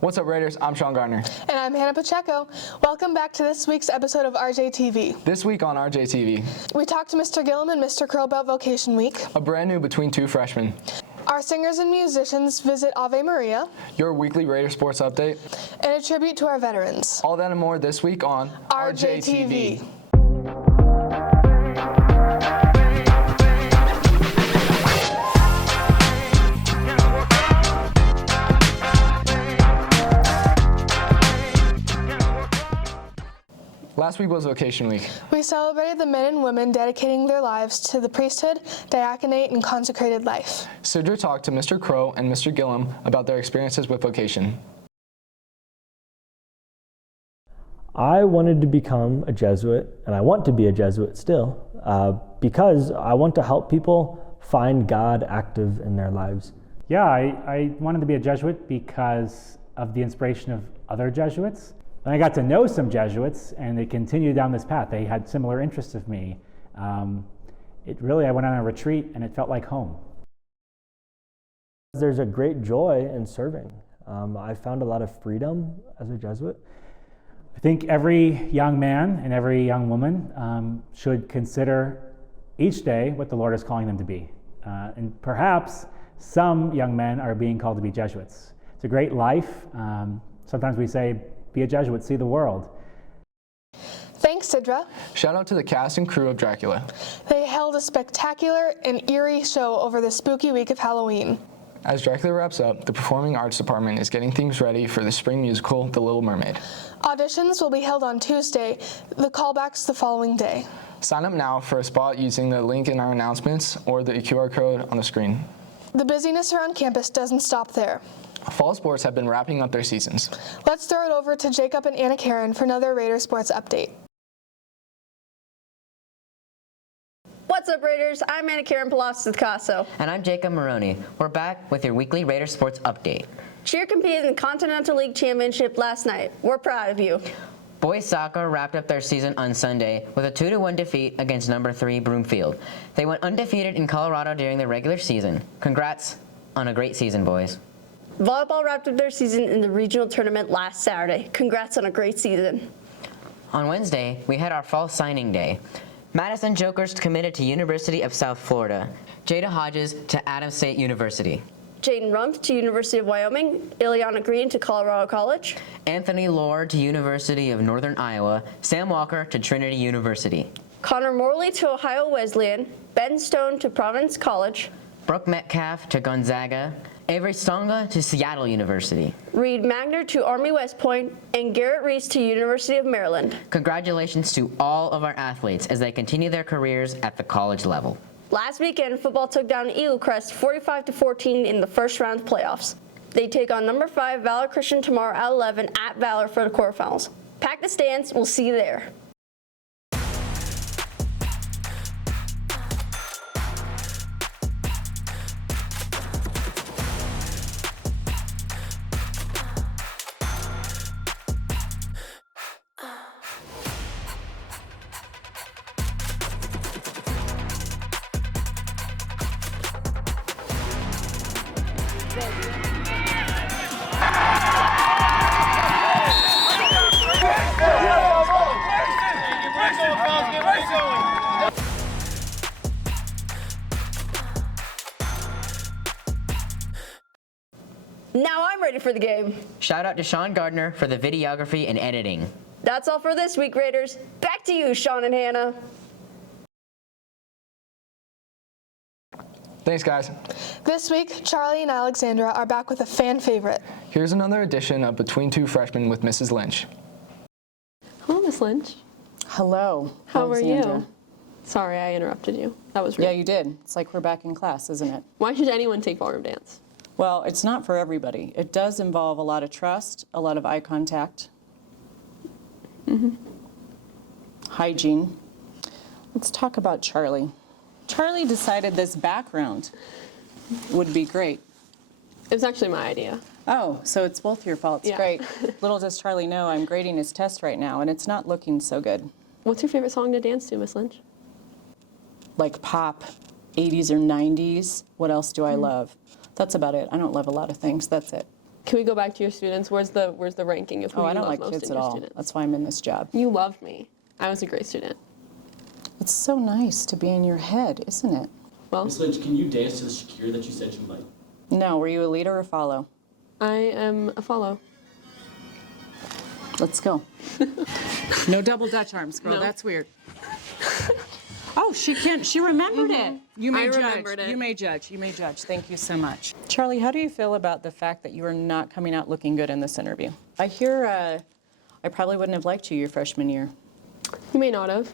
What's up, Raiders? I'm Sean Gardner. And I'm Hannah Pacheco. Welcome back to this week's episode of RJTV. This week on RJTV, we talked to Mr. Gillum and Mr. Crow about Vocation Week. A brand new Between Two Freshmen. Our singers and musicians visit Ave Maria. Your weekly Raider sports update. And a tribute to our veterans. All that and more this week on RJTV. Last week was Vocation Week. We celebrated the men and women dedicating their lives to the priesthood, diaconate, and consecrated life. Sidra talked to Mr. Crow and Mr. Gillum about their experiences with vocation. I wanted to become a Jesuit, and I want to be a Jesuit still, because I want to help people find God active in their lives. Yeah, I wanted to be a Jesuit because of the inspiration of other Jesuits. And I got to know some Jesuits, and they continued down this path. They had similar interests of me. I went on a retreat, and it felt like home. There's a great joy in serving. I found a lot of freedom as a Jesuit. I think every young man and every young woman should consider each day what the Lord is calling them to be. And perhaps some young men are being called to be Jesuits. It's a great life. Sometimes we say, be a Jesuit, see the world. Thanks, Sidra. Shout out to the cast and crew of Dracula. They held a spectacular and eerie show over the spooky week of Halloween. As Dracula wraps up, the Performing Arts Department is getting things ready for the spring musical, The Little Mermaid. Auditions will be held on Tuesday, the callbacks the following day. Sign up now for a spot using the link in our announcements or the QR code on the screen. The busyness around campus doesn't stop there. Fall sports have been wrapping up their seasons. Let's throw it over to Jacob and Anna Karen for another Raider sports update. What's up, Raiders? I'm Anna Karen Palacios-Caso. And I'm Jacob Maroney. We're back with your weekly Raider sports update. Cheer competed in the Continental League Championship last night. We're proud of you. Boys soccer wrapped up their season on Sunday with a 2-1 defeat against number 3 Broomfield. They went undefeated in Colorado during the regular season. Congrats on a great season, boys. Volleyball wrapped up their season in the regional tournament last Saturday. Congrats on a great season. On Wednesday, we had our fall signing day. Madison Jokers committed to University of South Florida. Jada Hodges to Adams State University. Jaden Rumpf to University of Wyoming. Ileana Green to Colorado College. Anthony Lord to University of Northern Iowa. Sam Walker to Trinity University. Connor Morley to Ohio Wesleyan. Ben Stone to Providence College. Brooke Metcalf to Gonzaga. Avery Stonga to Seattle University. Reed Magner to Army West Point, and Garrett Reese to University of Maryland. Congratulations to all of our athletes as they continue their careers at the college level. Last weekend, football took down Eagle Crest 45-14 in the first round of playoffs. They take on number 5 Valor Christian tomorrow at 11 at Valor for the quarterfinals. Pack the stands. We'll see you there. Now I'm ready for the game. Shout out to Sean Gardner for the videography and editing. That's all for this week, Raiders. Back to you, Sean and Hannah. Thanks, guys. This week, Charlie and Alexandra are back with a fan favorite. Here's another edition of Between Two Freshmen with Mrs. Lynch. Hello, Miss Lynch. Hello. How are Alexandra. you? Sorry, I interrupted you. That was rude. Yeah, you did. It's like we're back in class, isn't it? Why should anyone take ballroom dance? Well, it's not for everybody. It does involve a lot of trust, a lot of eye contact, hygiene. Let's talk about Charlie. Charlie decided this background would be great. It was actually my idea. Oh, so it's both your faults. Yeah. Great. Little does Charlie know I'm grading his test right now, and it's not looking so good. What's your favorite song to dance to, Miss Lynch? Like pop, 80s or 90s. What else do I love? That's about it. I don't love a lot of things. That's it. Can we go back to your students? Where's the ranking of who Oh, you I don't love like most kids in at your all. students? That's why I'm in this job. You loved me. I was a great student. It's so nice to be in your head, isn't it? Well, Miss Lynch, can you dance to the Shakira that you said you might? No, were you a leader or follow? I am a follow. Let's go. No double Dutch arms, girl. No. That's weird. Oh, she remembered it. You may I judge. remembered it. You may judge. You may judge. Thank you so much. Charlie, how do you feel about the fact that you are not coming out looking good in this interview? I hear I probably wouldn't have liked you your freshman year. You may not have.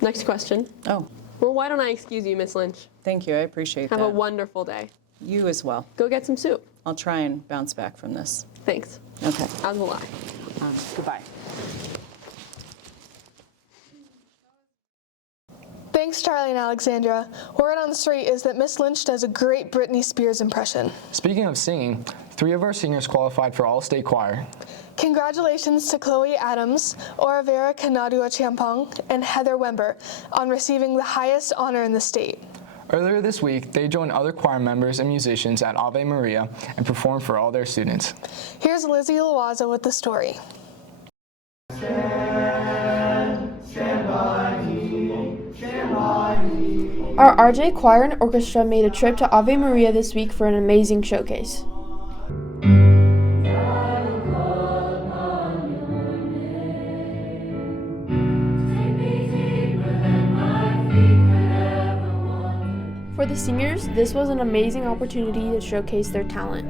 Next question. Oh, Well, why don't I excuse you, Miss Lynch? thank you. I appreciate Have that. a wonderful day. You as well. Go get some soup. I'll try and bounce back from this. Thanks. Okay. As will I. Goodbye. Thanks, Charlie and Alexandra. Word on the street is that Miss Lynch does a great Britney Spears impression. Speaking of singing, 3 of our singers qualified for All-State Choir. Congratulations to Chloe Adams, Oravera Kanadua Champong, and Heather Wember on receiving the highest honor in the state. Earlier this week, they joined other choir members and musicians at Ave Maria and performed for all their students. Here's Lizzie Loaza with the story. Our RJ Choir and Orchestra made a trip to Ave Maria this week for an amazing showcase. For the singers, this was an amazing opportunity to showcase their talent.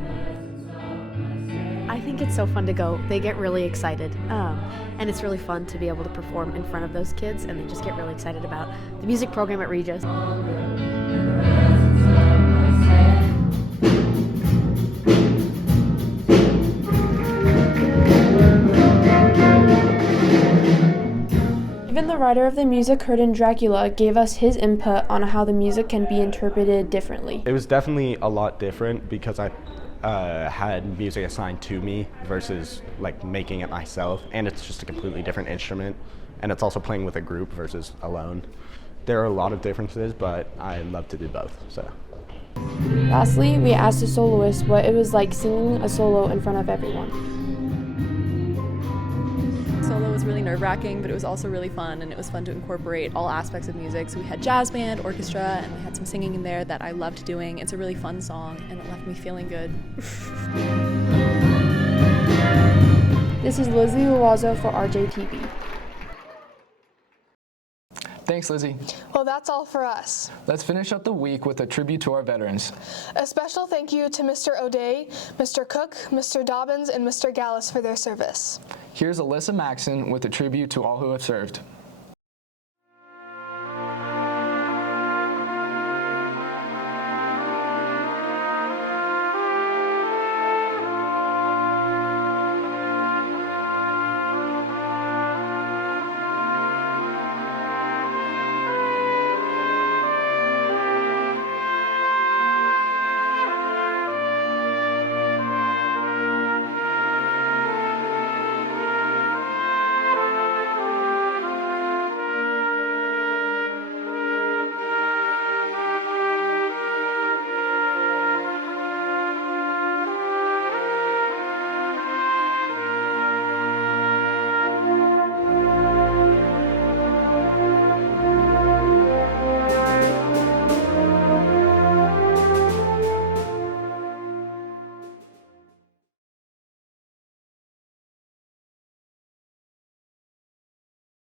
I think it's so fun to go. They get really excited. And it's really fun to be able to perform in front of those kids, and they just get really excited about the music program at Regis. Even the writer of the music heard in Dracula gave us his input on how the music can be interpreted differently. It was definitely a lot different because I had music assigned to me versus like making it myself, and it's just a completely different instrument, and it's also playing with a group versus alone. There are a lot of differences, but I love to do both. So. Lastly, we asked the soloist what it was like singing a solo in front of everyone. Solo was really nerve-wracking, but it was also really fun, and it was fun to incorporate all aspects of music. So we had jazz band, orchestra, and we had some singing in there that I loved doing. It's a really fun song, and it left me feeling good. This is Lizzie Loaza for RJTV. Thanks, Lizzie. Well, that's all for us. Let's finish up the week with a tribute to our veterans. A special thank you to Mr. O'Day, Mr. Cook, Mr. Dobbins, and Mr. Gallus for their service. Here's Alyssa Maxon with a tribute to all who have served.